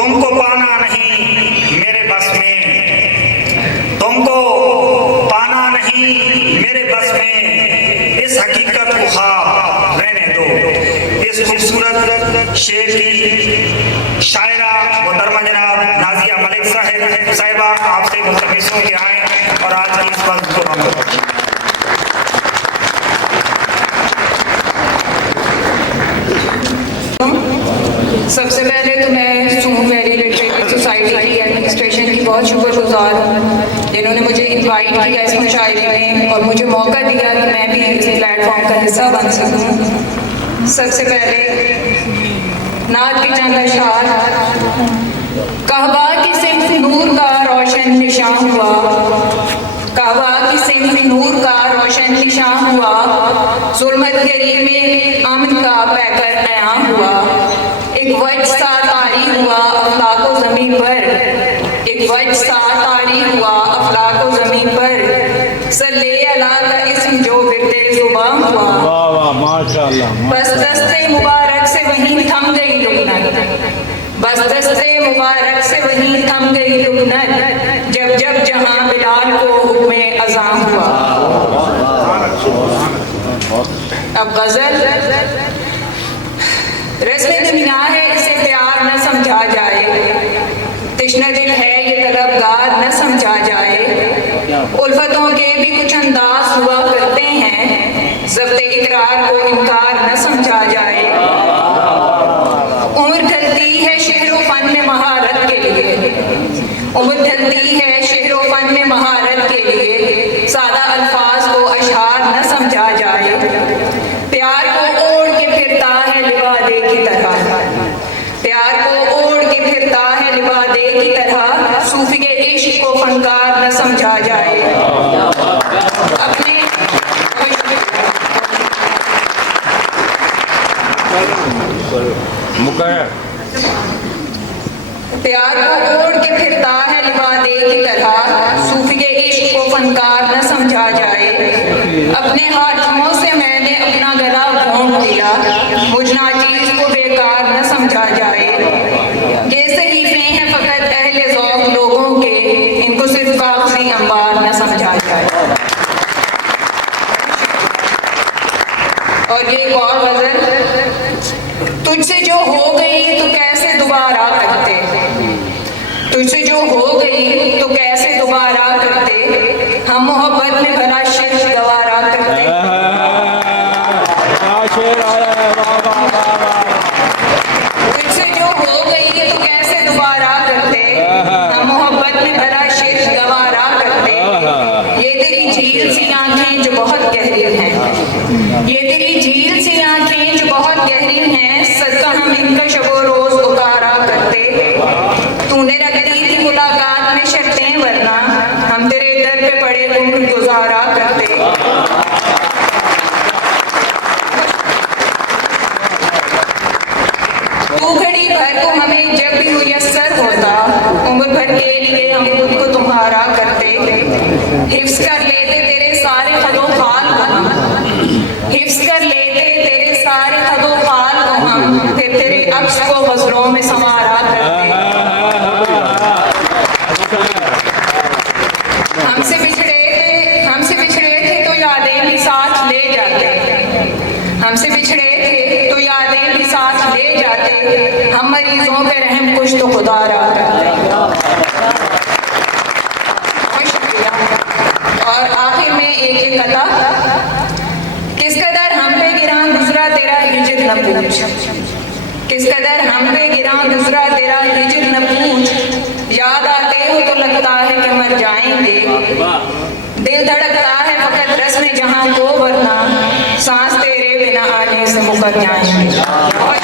तुमको पाना नहीं मेरे बस में, तुमको पाना नहीं मेरे बस में, इस हकीकत को ख्वाब रहने दो। इस खूबसूरत शेर की शायरा मोहतरमा जनाब नाजिया मलिक साहिबा आपसे मुस्तफीज के आए और आज की इस वक्त को हम सबसे पहले तो मैं सूम वैली लिटरेचर सोसाइटी की एडमिनिस्ट्रेशन की बहुत शुक्रगुजार हूँ जिन्होंने मुझे इनवाइट किया इस मुशायरे में और मुझे मौका दिया कि मैं भी इस प्लेटफॉर्म का हिस्सा बन सकूँ। सबसे पहले नात के चंद अशआर। कहवा की सिंफ नूर का रोशन निशान हुआ, कहवा की सिंफ नूर का रोशन निशान हुआ, जुल्मत गरी में अमन का पैकर क़याम हुआ। एक वज सा तारी हुआ अफलाको ज़मीन पर, एक वज सा तारी हुआ अफलाको ज़मीन पर, सल्ले अला का इस्म जो बिरते ज़ुबान हुआ। बस दस्ते मुबारक से वहीं थम गई लुकनत, बस दस्ते मुबारक से वहीं थम गई लुकनत, जब जब जहां बिलाल को हुक्मे अज़ान हुआ। अब गजल। रस्म दुनिया है इसे प्यार न समझा जाए, तिश्ना दिल है ये तलबगार न समझा जाए। उल्फतों के भी कुछ अंदाज हुआ करते हैं, ज़ब्ते इकरार को इनकार न समझा जाए। उम्र ढलती है शहरो फन में महारत के लिए, उम्र ढलती है शहरो फन में महारत के लिए, सादा अल्फाज को अशआर न समझा जाए। प्यार को ओढ़ के फिरता है लिबादे की तरह, प्यार को ओढ़ के फिरता है लिबादे की तरह, सूफी के इश्क को फनकार न समझा जाए। अपने प्यार को ओढ़ के फिरता है लिबादे की तरह, सूफी के इश्क को फनकार न समझा जाए। अपने हाथों से मैंने अपना गला घोंट दिया, मुझ नाचीज को बेकार न समझा जाए। ये सहीफे हैं फकत अहले ज़ौक़ लोगों के, इनको सिर्फ कागज़ी अंबार न समझा जाए। और ये एक और गज़ल। तुझसे जो हो गई तो कैसे दोबारा करते, तुझसे जो हो गई तो कैसे दोबारा करते, हम मोहब्बत में भला शिर्क गवारा करते। तुझसे जो हो गई तो कैसे दोबारा करते, हम मोहब्बत में भला शिर्क गवारा करते। ये तेरी झील सी आंखें जो बहुत गहरी हैं, ये तेरी झील सी आंखें जो बहुत गहरी हैं, सदका हम इनका शबो रोज उतारा करते। तूने रख दी थी मुलाकात में शर्तें, वरना हम तेरे दर पे पड़े उम्र गुजारा करते। तू घड़ी भर को हमें जब भी मुयस्सर होता, उम्र भर के लिए हम खुद को तुम्हारा करते। हिफ्स कर लेते तेरे सारे खदो खाल को हम, हिफ्स कर लेते तेरे सारे खदो खाल को हम, फिर तेरे अक्स को गज़लों में संवारा करते। हमसे बिछड़े थे तो यादें भी साथ ले जाते, हमसे बिछड़े थे तो यादें भी साथ ले जाते, हम मरीजों पे रहम कुछ तो खुदारा करते। शुक्रिया। और आखिर में एक कथा। किस कदर हम पे गिरा गुजरा तेरा हिजर न पूछ, किस कदर हम पे गिरा गुजरा तेरा हिजर न पूछ, याद आते हो तो लगता है कि मर जाएंगे, दिल धड़कता है फकत रस्म जहां को, वरना सांस तेरे बिना आने से मुकर जाएंगे।